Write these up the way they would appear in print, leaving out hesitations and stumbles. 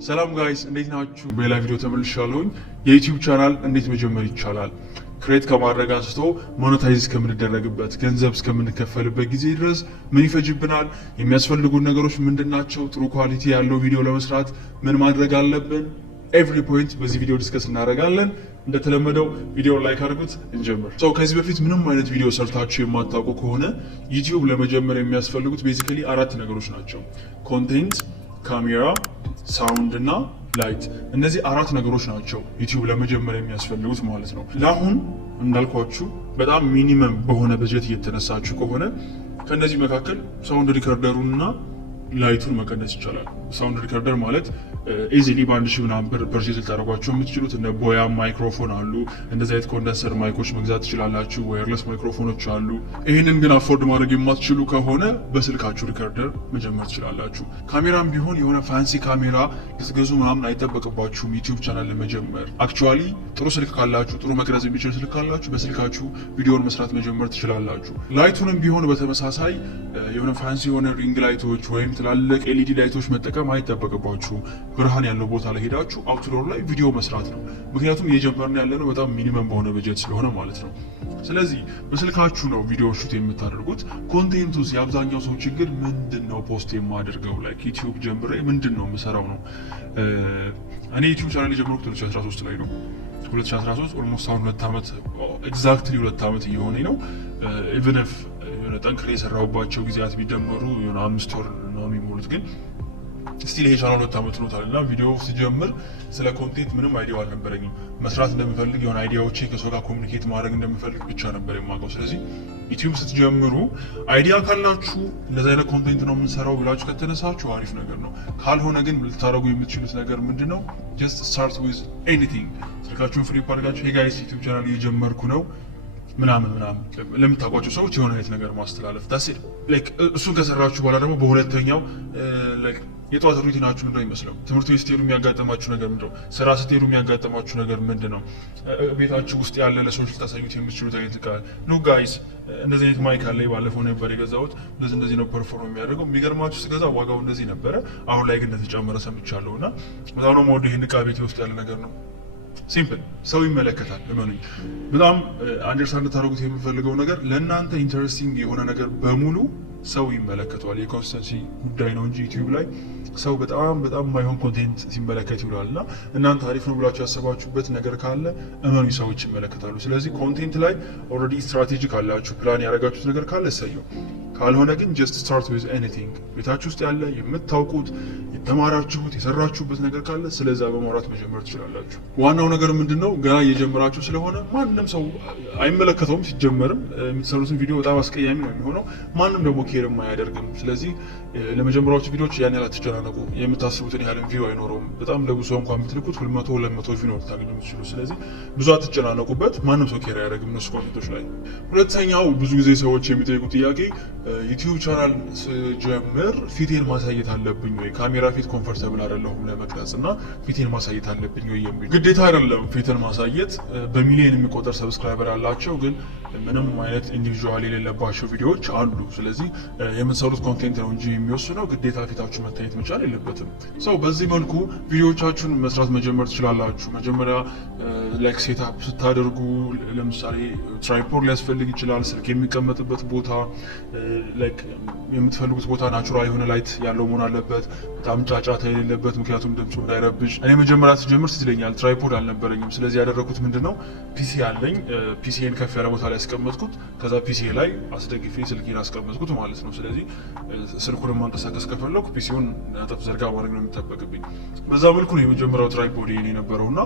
ሰላም ጋይስ እንዴት ናችሁ? በሌላ ቪዲዮ ተመልሻለሁኝ። የዩቲዩብ ቻናል እንዴት መጀመር ይቻላል? ክሬት ከማድረግ አንስቶ ሞኔታይዝ እስከምንደረግበት ገንዘብ እስከምንከፈልበት ጊዜ ድረስ ምን ይፈጅብናል? የሚያስፈልጉን ነገሮች ምንድናቸው? ጥሩ ኳሊቲ ያለው ቪዲዮ ለመስራት ምን ማድረግ አለብን? ኤቭሪ ፖይንት በዚህ ቪዲዮ ዲስከስ እናደርጋለን። እንደተለመደው ቪዲዮ ላይክ አድርጉት፣ እንጀምር። ከዚህ በፊት ምንም አይነት ቪዲዮ ሰርታችሁ የማታውቁ ከሆነ ዩቲዩብ ለመጀመር የሚያስፈልጉት ቤዚካሊ አራት ነገሮች ናቸው። ኮንቴንት፣ ካሜራ፣ ሳውንድ እና ላይት። እነዚህ አራት ነገሮች ናቸው ዩቲዩብ ለመጀመር የሚያስፈልጉት ማለት ነው። ለአሁን እንዳልኳችሁ በጣም ሚኒመም በሆነ በጀት እየተነሳችሁ ከሆነ ከነዚህ መካከል ሳውንድ ሪከርደሩን እና ላይቱን መቀነስ ይቻላል። ሳውንድ ሪከርደር ማለት ኢዚሊ በአንድ ሺህ ምናምን ብር ፐርቼዝ ልታደርጓቸው የምትችሉት እነ ቦያ ማይክሮፎን አሉ። እንደዚህ አይነት ኮንደንሰር ማይኮች መግዛት ትችላላችሁ። ዋየርለስ ማይክሮፎኖች አሉ። ይህንን ግን አፎርድ ማድረግ የማትችሉ ከሆነ በስልካችሁ ሪከርደር መጀመር ትችላላችሁ። ካሜራም ቢሆን የሆነ ፋንሲ ካሜራ ልትገዙ ምናምን አይጠበቅባችሁም ዩቲዩብ ቻናል ለመጀመር። አክቹዋሊ ጥሩ ስልክ ካላችሁ፣ ጥሩ መቅረጽ የሚችል ስልክ ካላችሁ በስልካችሁ ቪዲዮን መስራት መጀመር ትችላላችሁ። ላይቱንም ቢሆን በተመሳሳይ የሆነ ፋንሲ የሆነ ሪንግ ላይቶች ወይም ትላልቅ ኤልኢዲ ላይቶች መጠቀም አይጠበቅባችሁም። ብርሃን ያለው ቦታ ላይ ሄዳችሁ አውትዶር ላይ ቪዲዮ መስራት ነው። ምክንያቱም እየጀመርን ያለነው በጣም ሚኒመም በሆነ በጀት ስለሆነ ማለት ነው። ስለዚህ በስልካችሁ ነው ቪዲዮ ሹት የምታደርጉት። ኮንቴንቱስ የአብዛኛው ሰው ችግር ምንድን ነው? ፖስት የማደርገው ላይ ዩቲዩብ ጀምሬ ምንድን ነው የምሰራው ነው። እኔ ዩቲዩብ ቻናል የጀመርኩት 2013 ላይ ነው። 2013 ኦልሞስት አሁን 2 ዓመት ኤግዛክትሊ 2 ዓመት እየሆነኝ ነው። ኢቨን ኢፍ ጠንክሬ የሰራሁባቸው ጊዜያት ቢደመሩ 5 ወር ነው የሚሞሉት ግን ስቲል ይሄ ቻናል 2 ዓመት ሆኖታል እና ቪዲዮ ስጀምር ስለ ኮንቴንት ምንም አይዲያ አልነበረኝም። መስራት እንደምፈልግ የሆነ አይዲያዎቼ ከሰው ጋር ኮሚኒኬት ማድረግ እንደምፈልግ ብቻ ነበር የማውቀው። ስለዚህ ዩቲዩብ ስትጀምሩ አይዲያ ካላችሁ እንደዚህ አይነት ኮንቴንት ነው የምንሰራው ብላችሁ ከተነሳችሁ አሪፍ ነገር ነው። ካልሆነ ግን ልታደርጉ የምትችሉት ነገር ምንድን ነው? ጀስት ስታርት ዊዝ ኤኒቲንግ። ስልካችሁን ፍሊፕ አድርጋችሁ ሄ ጋይስ ዩቲዩብ ቻናል እየጀመርኩ ነው ምናምን ለምታውቋቸው ሰዎች የሆነ አይነት ነገር ማስተላለፍ ታስል ላይክ እሱን ከሰራችሁ በኋላ ደግሞ በሁለተኛው ላይክ የጠዋት ሩቲናችሁ ምንድነው ይመስለው? ትምህርት ቤት ስትሄዱ የሚያጋጥማችሁ ነገር ምንድነው? ስራ ስትሄዱ የሚያጋጥማችሁ ነገር ምንድነው? ቤታችሁ ውስጥ ያለ ለሰዎች ልታሳዩት የምትችሉት አይነት ቃል ኖ ጋይስ እንደዚህ አይነት ማይክ አለ ባለፈው ነበር የገዛሁት እንደዚህ ነው ፐርፎርም የሚያደርገው። የሚገርማችሁ ስገዛ ዋጋው እንደዚህ ነበረ፣ አሁን ላይ ግን እንደተጨመረ ሰምቻለሁ እና በጣም ነው የምወደው። ይህን ዕቃ ቤቴ ውስጥ ያለ ነገር ነው። ሲምፕል ሰው ይመለከታል። እመኑኝ። በጣም አንደርስታንድ ታደርጉት የምፈልገው ነገር ለእናንተ ኢንተረስቲንግ የሆነ ነገር በሙሉ ሰው ይመለከተዋል። የኮንስተንሲ ጉዳይ ነው እንጂ ዩቲዩብ ላይ ሰው በጣም የማይሆን ኮንቴንት ሲመለከት ይውላል እና እናንተ አሪፍ ነው ብላችሁ ያሰባችሁበት ነገር ካለ እመኑ ሰዎች ይመለከታሉ። ስለዚህ ኮንቴንት ላይ ኦልሬዲ ስትራቴጂ ካላችሁ ፕላን ያደረጋችሁት ነገር ካለ እሰየው። ካልሆነ ግን ጀስት ስታርት ዊዝ ኤኒቲንግ። ቤታችሁ ውስጥ ያለ የምታውቁት የተማራችሁት የሰራችሁበት ነገር ካለ ስለዛ በማውራት መጀመር ትችላላችሁ። ዋናው ነገር ምንድነው? ገና እየጀመራችሁ ስለሆነ ማንም ሰው አይመለከተውም። ሲጀመርም የምትሰሩትን ቪዲዮ በጣም አስቀያሚ ነው የሚሆነው። ማንም ደግሞ ኬርም አያደርግም። ስለዚህ ለመጀመሪያዎቹ ቪዲዮዎች ያን ያህል አትጨናነቁ። የምታስቡትን ያህል ቪው አይኖረውም። በጣም ለብዙ ሰው እንኳን የምትልኩት 200 ቪው ነው ልታገኙ የምትችሉ። ስለዚህ ብዙ አትጨናነቁበት። ማንም ሰው ኬር አያደርግም እነሱ ኮንቴንቶች ላይ። ሁለተኛው ብዙ ጊዜ ሰዎች የሚጠይቁ ጥያቄ ዩቲዩብ ቻናል ስጀምር ፊቴን ማሳየት አለብኝ ወይ? ካሜራ ፊት ኮምፎርታብል አይደለሁም ለመቅረጽ እና ፊቴን ማሳየት አለብኝ ወይ የሚል። ግዴታ አይደለም ፊትን ማሳየት። በሚሊዮን የሚቆጠር ሰብስክራይበር አላቸው ግን ምንም አይነት ኢንዲቪዥዋል የሌለባቸው ቪዲዮዎች አሉ። ስለዚህ የምትሰሩት ኮንቴንት ነው እንጂ የሚወስነው ግዴታ ፊታችሁ መታየት መቻል የለበትም። ሰው በዚህ መልኩ ቪዲዮዎቻችሁን መስራት መጀመር ትችላላችሁ። መጀመሪያ ላይክ ሴትአፕ ስታደርጉ ለምሳሌ ትራይፖድ ሊያስፈልግ ይችላል። ስልክ የሚቀመጥበት ቦታ ላይክ የምትፈልጉት ቦታ ናቹራል የሆነ ላይት ያለው መሆን አለበት። በጣም ጫጫታ የሌለበት፣ ምክንያቱም ድምፁ እንዳይረብሽ። እኔ መጀመሪያ ስጀምር ትለኛል ትራይፖድ አልነበረኝም። ስለዚህ ያደረኩት ምንድነው ፒሲ አለኝ። ፒሲን ከፍ ያለ ቦታ ላይ ያስቀመጥኩት፣ ከዛ ፒሲ ላይ አስደግፌ ስልኬን አስቀመጥኩት ማለት ነው። ስለዚህ ስልኩን ማንቀሳቀስ ከፈለኩ ፒሲውን አጠፍ ዘርጋ ማድረግ ነው የሚጠበቅብኝ። በዛ መልኩ ነው የመጀመሪያው ትራይፖድ የነበረው እና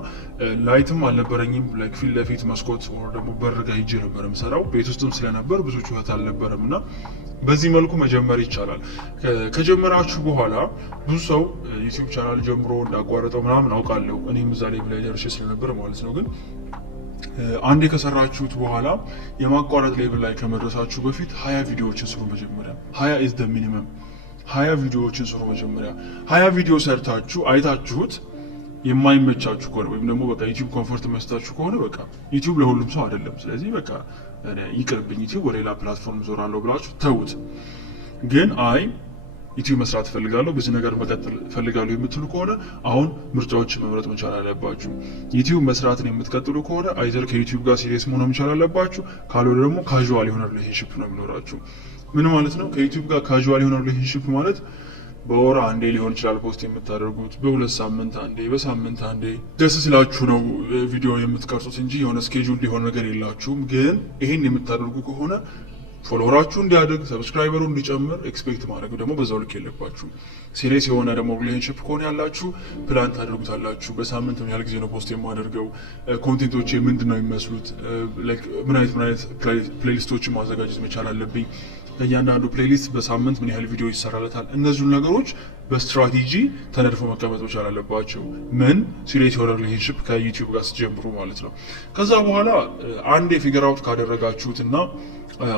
ላይትም አልነበረኝም። ላይክ ፊት ለፊት መስኮት ወር ደግሞ በር ጋር ሂጄ ነበር የምሰራው። ቤት ውስጥም ስለነበር ብዙ ጩኸት አልነበረም እና በዚህ መልኩ መጀመር ይቻላል። ከጀመራችሁ በኋላ ብዙ ሰው ዩቲዩብ ቻናል ጀምሮ እንዳቋረጠው ምናምን አውቃለሁ። እኔም እዛ ላይ ብላይ ደርሼ ስለነበር ማለት ነው። ግን አንዴ ከሰራችሁት በኋላ የማቋረጥ ሌቭል ላይ ከመድረሳችሁ በፊት 20 ቪዲዮዎችን ስሩ መጀመሪያ። 20 ኢዝ ዘ ሚኒመም። 20 ቪዲዮዎችን ስሩ መጀመሪያ። 20 ቪዲዮ ሰርታችሁ አይታችሁት የማይመቻችሁ ከሆነ ወይም ደግሞ በቃ ዩቲዩብ ኮምፎርት መስጣችሁ ከሆነ በቃ ዩቲዩብ ለሁሉም ሰው አይደለም። ስለዚህ በቃ ይቅርብኝ ዩቲዩብ ወደ ሌላ ፕላትፎርም ዞራለሁ ብላችሁ ተውት። ግን አይ ዩቲዩብ መስራት ፈልጋለሁ፣ በዚህ ነገር መቀጠል ፈልጋለሁ የምትሉ ከሆነ አሁን ምርጫዎችን መምረጥ መቻል አለባችሁ። ዩቲዩብ መስራትን የምትቀጥሉ ከሆነ አይዘር ከዩቲዩብ ጋር ሲሪየስ መሆን መቻል አለባችሁ፣ ካልሆነ ደግሞ ካዥዋል የሆነ ሪሌሽንሽፕ ነው የሚኖራችሁ። ምን ማለት ነው? ከዩቲዩብ ጋር ካዥዋል የሆነ ሪሌሽንሽፕ ማለት በወር አንዴ ሊሆን ይችላል ፖስት የምታደርጉት፣ በሁለት ሳምንት አንዴ፣ በሳምንት አንዴ ደስ ስላችሁ ነው ቪዲዮ የምትቀርጹት እንጂ የሆነ ስኬጁል ሊሆን ነገር የላችሁም። ግን ይሄን የምታደርጉ ከሆነ ፎሎወራችሁ እንዲያድግ ሰብስክራይበሩ እንዲጨምር ኤክስፔክት ማድረግ ደግሞ በዛው ልክ የለባችሁ። ሲሪየስ የሆነ ደግሞ ሪሌሽንሽፕ ከሆነ ያላችሁ ፕላን ታደርጉታላችሁ። በሳምንት ምን ያህል ጊዜ ነው ፖስት የማደርገው፣ ኮንቴንቶቼ ምንድን ነው የሚመስሉት፣ ምን አይነት ፕሌሊስቶችን ማዘጋጀት መቻል አለብኝ፣ ለእያንዳንዱ ፕሌሊስት በሳምንት ምን ያህል ቪዲዮ ይሰራለታል። እነዚሁን ነገሮች በስትራቴጂ ተነድፎ መቀመጥ መቻል አለባቸው። ምን ሲሪየስ የሆነ ሪሌሽንሽፕ ከዩቲዩብ ጋር ስትጀምሩ ማለት ነው። ከዛ በኋላ አንዴ ፊገር አውት ካደረጋችሁትና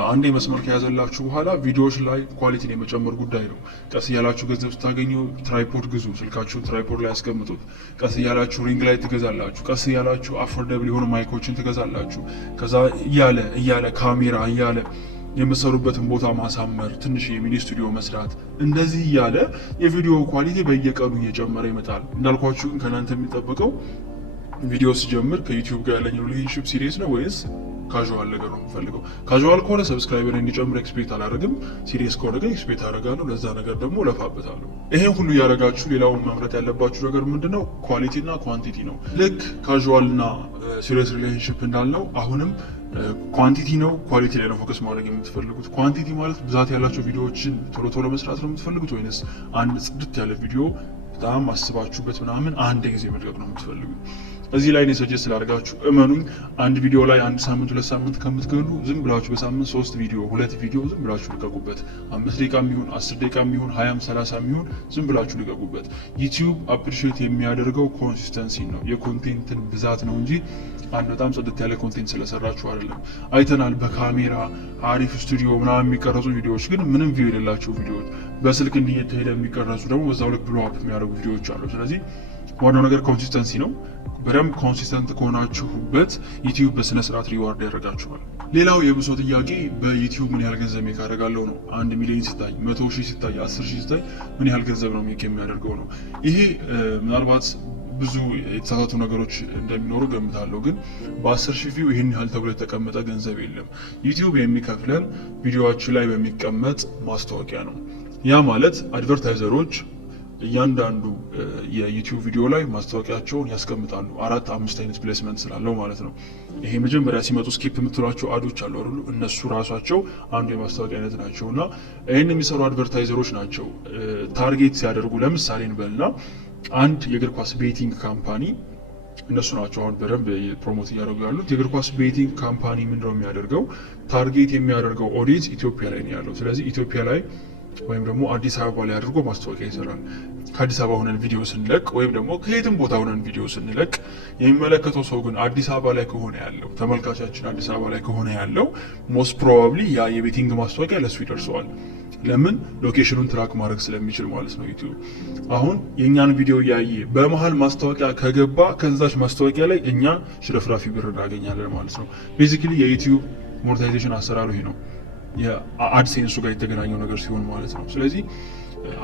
አንዴ መስመር ከያዘላችሁ በኋላ ቪዲዮዎች ላይ ኳሊቲን የመጨመር ጉዳይ ነው። ቀስ እያላችሁ ገንዘብ ስታገኙ ትራይፖድ ግዙ፣ ስልካችሁን ትራይፖድ ላይ ያስቀምጡት። ቀስ እያላችሁ ሪንግ ላይ ትገዛላችሁ። ቀስ እያላችሁ አፎርደብል የሆኑ ማይኮችን ትገዛላችሁ። ከዛ እያለ ካሜራ እያለ የምትሰሩበትን ቦታ ማሳመር፣ ትንሽ የሚኒ ስቱዲዮ መስራት፣ እንደዚህ እያለ የቪዲዮ ኳሊቲ በየቀኑ እየጨመረ ይመጣል። እንዳልኳችሁ ግን ከእናንተ የሚጠበቀው ቪዲዮ ስጀምር ከዩቲዩብ ጋር ያለኝ ሪሌሽንሽፕ ሲሪየስ ነው ወይስ ካዥዋል ነገር ነው የምፈልገው። ካዥዋል ከሆነ ሰብስክራይበር እንዲጨምር ኤክስፔክት አላደርግም። ሲሪየስ ከሆነ ግን ኤክስፔክት አደርጋለሁ። ለዛ ነገር ደግሞ ለፋበታለሁ። ይሄን ሁሉ እያደረጋችሁ ሌላውን መምረጥ ያለባችሁ ነገር ምንድነው? ኳሊቲ እና ኳንቲቲ ነው። ልክ ካዥዋል እና ሲሪየስ ሪሌሽንሽፕ እንዳልነው አሁንም ኳንቲቲ ነው ኳሊቲ ላይ ነው ፎከስ ማድረግ የምትፈልጉት። ኳንቲቲ ማለት ብዛት ያላቸው ቪዲዮዎችን ቶሎ ቶሎ መስራት ነው የምትፈልጉት፣ ወይንስ አንድ ጽድት ያለ ቪዲዮ በጣም አስባችሁበት ምናምን አንድ ጊዜ መልቀቅ ነው የምትፈልጉት? እዚህ ላይ እኔ ሰጀስት ስላደርጋችሁ እመኑኝ፣ አንድ ቪዲዮ ላይ አንድ ሳምንት 2 ሳምንት ከምትገሉ ዝም ብላችሁ በሳምንት 3 ቪዲዮ 2 ቪዲዮ ዝም ብላችሁ ልቀቁበት። 5 ደቂቃ የሚሆን 10 ደቂቃ የሚሆን 20 30 የሚሆን ዝም ብላችሁ ልቀቁበት። ዩቲዩብ አፕሪሺየት የሚያደርገው ኮንሲስተንሲ ነው፣ የኮንቴንትን ብዛት ነው እንጂ አንድ በጣም ጽድት ያለ ኮንቴንት ስለሰራችሁ አይደለም። አይተናል፣ በካሜራ አሪፍ ስቱዲዮ ምናምን የሚቀረጹ ቪዲዮዎች ግን ምንም ቪው የሌላቸው ቪዲዮዎች፣ በስልክ እንዲየተሄደ የሚቀረጹ ደግሞ በዛው ልክ ብሎ አፕ የሚያደርጉ ቪዲዮዎች አሉ። ስለዚህ ዋናው ነገር ኮንሲስተንሲ ነው። በደንብ ኮንሲስተንት ከሆናችሁበት ዩቲዩብ በስነ ስርዓት ሪዋርድ ያደርጋችኋል። ሌላው የብሶ ጥያቄ በዩቲዩብ ምን ያህል ገንዘብ ሜክ አደርጋለሁ ነው። 1 ሚሊዮን ሲታይ፣ 100 ሺህ ሲታይ፣ 10 ሺህ ሲታይ ምን ያህል ገንዘብ ነው ሜክ የሚያደርገው ነው። ይሄ ምናልባት ብዙ የተሳሳቱ ነገሮች እንደሚኖሩ ገምታለሁ። ግን በ10 ሺህ ቪው ይህን ያህል ተብሎ የተቀመጠ ገንዘብ የለም። ዩቲዩብ የሚከፍለን ቪዲዮዎቹ ላይ በሚቀመጥ ማስታወቂያ ነው። ያ ማለት አድቨርታይዘሮች እያንዳንዱ የዩቲዩብ ቪዲዮ ላይ ማስታወቂያቸውን ያስቀምጣሉ። 4-5 አይነት ፕሌስመንት ስላለው ማለት ነው። ይሄ መጀመሪያ ሲመጡ ስኪፕ የምትሏቸው አዶች አሉ አይደሉ? እነሱ ራሳቸው አንዱ የማስታወቂያ አይነት ናቸው። እና ይህን የሚሰሩ አድቨርታይዘሮች ናቸው ታርጌት ሲያደርጉ፣ ለምሳሌ እንበልና አንድ የእግር ኳስ ቤቲንግ ካምፓኒ፣ እነሱ ናቸው አሁን በደንብ ፕሮሞት እያደረጉ ያሉት። የእግር ኳስ ቤቲንግ ካምፓኒ ምንድነው የሚያደርገው? ታርጌት የሚያደርገው ኦዲየንስ ኢትዮጵያ ላይ ነው ያለው። ስለዚህ ኢትዮጵያ ላይ ወይም ደግሞ አዲስ አበባ ላይ አድርጎ ማስታወቂያ ይሰራል። ከአዲስ አበባ ሆነን ቪዲዮ ስንለቅ ወይም ደግሞ ከየትም ቦታ ሆነን ቪዲዮ ስንለቅ የሚመለከተው ሰው ግን አዲስ አበባ ላይ ከሆነ ያለው፣ ተመልካቻችን አዲስ አበባ ላይ ከሆነ ያለው ሞስት ፕሮባብሊ ያ የቤቲንግ ማስታወቂያ ለሱ ይደርሰዋል። ለምን? ሎኬሽኑን ትራክ ማድረግ ስለሚችል ማለት ነው ዩቲዩብ። አሁን የእኛን ቪዲዮ ያየ በመሀል ማስታወቂያ ከገባ ከዛች ማስታወቂያ ላይ እኛ ሽርፍራፊ ብር እናገኛለን ማለት ነው። ቤዚክሊ የዩቲዩብ ሞኔታይዜሽን አሰራሩ ይሄ ነው። የአድሴንሱ ጋር የተገናኘው ነገር ሲሆን ማለት ነው። ስለዚህ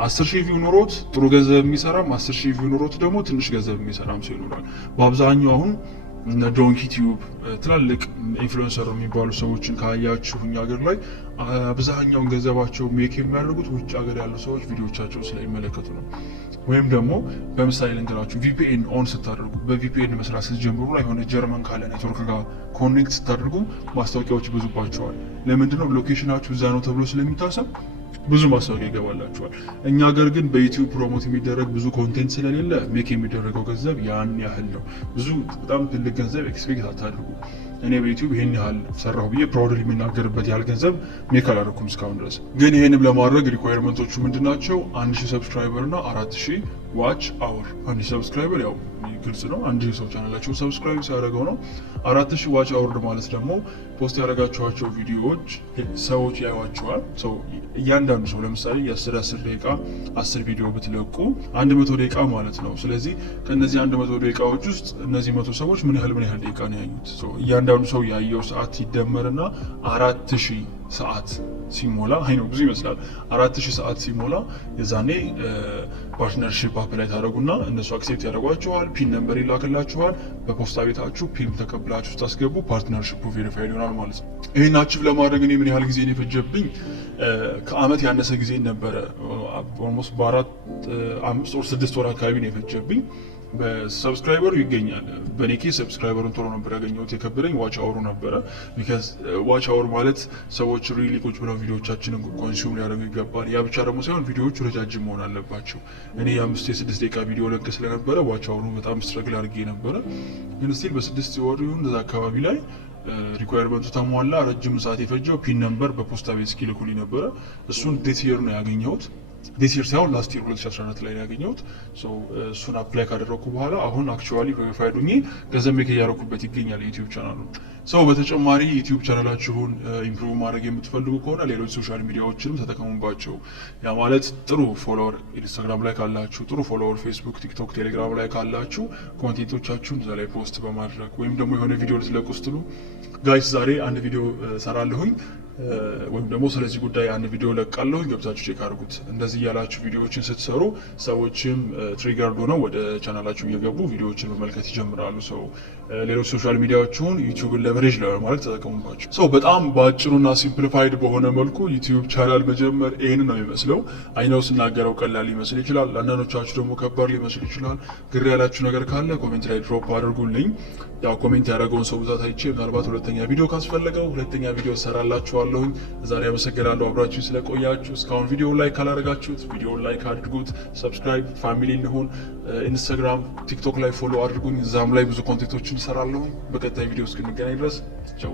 10 ሺህ ቪው ኖሮት ጥሩ ገንዘብ የሚሰራም 10 ሺህ ቪው ኖሮት ደግሞ ትንሽ ገንዘብ የሚሰራም ሰው ይኖራል። በአብዛኛው አሁን ዶንኪ ቲዩብ ትላልቅ ኢንፍሉዌንሰር የሚባሉ ሰዎችን ካያችሁ እኛ ሀገር ላይ አብዛኛውን ገንዘባቸው ሜክ የሚያደርጉት ውጭ ሀገር ያሉ ሰዎች ቪዲዮቻቸው ስለሚመለከቱ ነው። ወይም ደግሞ በምሳሌ ልንገራችሁ፣ ቪፒኤን ኦን ስታደርጉ በቪፒኤን መስራት ስትጀምሩ ላይ የሆነ ጀርመን ካለ ኔትወርክ ጋር ኮኔክት ስታደርጉ ማስታወቂያዎች ይበዙባቸዋል። ለምንድነው? ሎኬሽናችሁ እዛ ነው ተብሎ ስለሚታሰብ ብዙ ማስታወቂያ ይገባላችኋል። እኛ ሀገር ግን በዩቲዩብ ፕሮሞት የሚደረግ ብዙ ኮንቴንት ስለሌለ ሜክ የሚደረገው ገንዘብ ያን ያህል ነው። ብዙ በጣም ትልቅ ገንዘብ ኤክስፔክት አታድርጉ። እኔ በዩቲዩብ ይህን ያህል ሰራሁ ብዬ ፕራውድሊ የሚናገርበት ያህል ገንዘብ ሜክ አላደረኩም እስካሁን ድረስ። ግን ይህንም ለማድረግ ሪኳየርመንቶቹ ምንድናቸው? 1000 ሰብስክራይበር እና 4000 ዋች አወር። 1000 ሰብስክራይበር ያው ግልጽ ነው፣ 1000 ሰው ቻናላችሁን ሰብስክራይብ ሲያደርገው ነው። 4000 ዋች አወር ማለት ደግሞ ፖስት ያደረጋችኋቸው ቪዲዮዎች ሰዎች ያዩዋቸዋል። እያንዳንዱ ሰው ለምሳሌ የ10 ደቂቃ 10 ቪዲዮ ብትለቁ 100 ደቂቃ ማለት ነው። ስለዚህ ከነዚህ 100 ደቂቃዎች ውስጥ እነዚህ 100 ሰዎች ምን ያህል ደቂቃ ነው ያዩት? እያንዳንዱ ሰው ያየው ሰዓት ይደመርና 4000 ሰዓት ሲሞላ አይ ነው ብዙ ይመስላል። 4000 ሰዓት ሲሞላ የዛኔ ፓርትነርሺፕ አፕላይ ታደርጉና እነሱ አክሴፕት ያደርጓችኋል። ፒን ነምበር ይላክላችኋል። በፖስታ ቤታችሁ ፒን ተቀብላችሁ ስታስገቡ ፓርትነርሺፑ ቬሪፋይድ ይሆናል ማለት ነው። ይሄን አቺቭ ለማድረግ እኔ ምን ያህል ጊዜ ነው የፈጀብኝ? ከአመት ያነሰ ጊዜ ነበረ። ኦልሞስት በ4-5 ወር 6 ወር አካባቢ ነው የፈጀብኝ። በሰብስክራይበሩ ይገኛል። በኔ ኬስ ሰብስክራይበሩን ቶሎ ነበር ያገኘሁት። የከበደኝ ዋች አወሩ ነበረ። ቢካዝ ዋች አወር ማለት ሰዎች ሪሊ ቁጭ ብለው ቪዲዮዎቻችንን ኮንሱም ሊያደርጉ ይገባል። ያ ብቻ ደግሞ ሳይሆን ቪዲዮዎቹ ረጃጅም መሆን አለባቸው። እኔ የ5-6 ደቂቃ ቪዲዮ ለቅ ስለነበረ ዋች አወሩ በጣም ስትረግል አድርጌ ነበረ። ግን ስቲል በ6 ወር ይሁን እዛ አካባቢ ላይ ሪኳየርመንቱ ተሟላ። ረጅም ሰዓት የፈጀው ፒን ነምበር በፖስታ ቤት እስኪልኩልኝ ነበረ። እሱን ዴት ይር ነው ያገኘሁት። ዲስ ይር ሳይሆን ላስት ይር 2014 ላይ ያገኘሁት። እሱን አፕላይ ካደረኩ በኋላ አሁን አክቹዋሊ ቬሪፋይድ ሆኜ ገንዘብ ሜክ እያደረኩበት ይገኛል የዩቲዩብ ቻናሉ። በተጨማሪ ዩቲዩብ ቻናላችሁን ኢምፕሩቭ ማድረግ የምትፈልጉ ከሆነ ሌሎች ሶሻል ሚዲያዎችንም ተጠቀሙባቸው። ያ ማለት ጥሩ ፎሎወር ኢንስታግራም ላይ ካላችሁ፣ ጥሩ ፎሎወር ፌስቡክ፣ ቲክቶክ፣ ቴሌግራም ላይ ካላችሁ ኮንቴንቶቻችሁን እዛ ላይ ፖስት በማድረግ ወይም ደግሞ የሆነ ቪዲዮ ልትለቁ ስትሉ ጋይስ ዛሬ አንድ ቪዲዮ ሰራለሁኝ ወይም ደግሞ ስለዚህ ጉዳይ አንድ ቪዲዮ ለቃለሁ ገብታችሁ ቼክ አድርጉት። እንደዚህ ያላችሁ ቪዲዮዎችን ስትሰሩ ሰዎችም ትሪገርድ ሆነው ወደ ቻናላችሁ እየገቡ ቪዲዮዎችን መመልከት ይጀምራሉ። ሌሎች ሶሻል ሚዲያዎችን ዩቲዩብን ለቨሬጅ ለማድረግ ተጠቀሙባቸው። በጣም በአጭሩና ሲምፕሊፋይድ በሆነ መልኩ ዩቲዩብ ቻናል መጀመር ይህን ነው የሚመስለው። አይነው ስናገረው ቀላል ሊመስል ይችላል፣ አንዳንዶቻችሁ ደግሞ ከባድ ሊመስል ይችላል። ግር ያላችሁ ነገር ካለ ኮሜንት ላይ ድሮፕ አድርጉልኝ። ያው ኮሜንት ያደረገውን ሰው ብዛት አይቼ ምናልባት ሁለተኛ ቪዲዮ ካስፈለገው ሁለተኛ ቪዲዮ ሰራላችኋለሁኝ። ዛሬ አመሰግናለሁ አብራችሁ ስለቆያችሁ። እስካሁን ቪዲዮ ላይክ ካላደረጋችሁት ቪዲዮ ላይክ አድርጉት። ሰብስክራይብ ፋሚሊ እንሁን። ኢንስታግራም፣ ቲክቶክ ላይ ፎሎ አድርጉኝ። እዛም ላይ ብዙ ኮንቴንቶችን እሰራለሁ። በቀጣይ ቪዲዮ እስክንገናኝ ድረስ ቻው።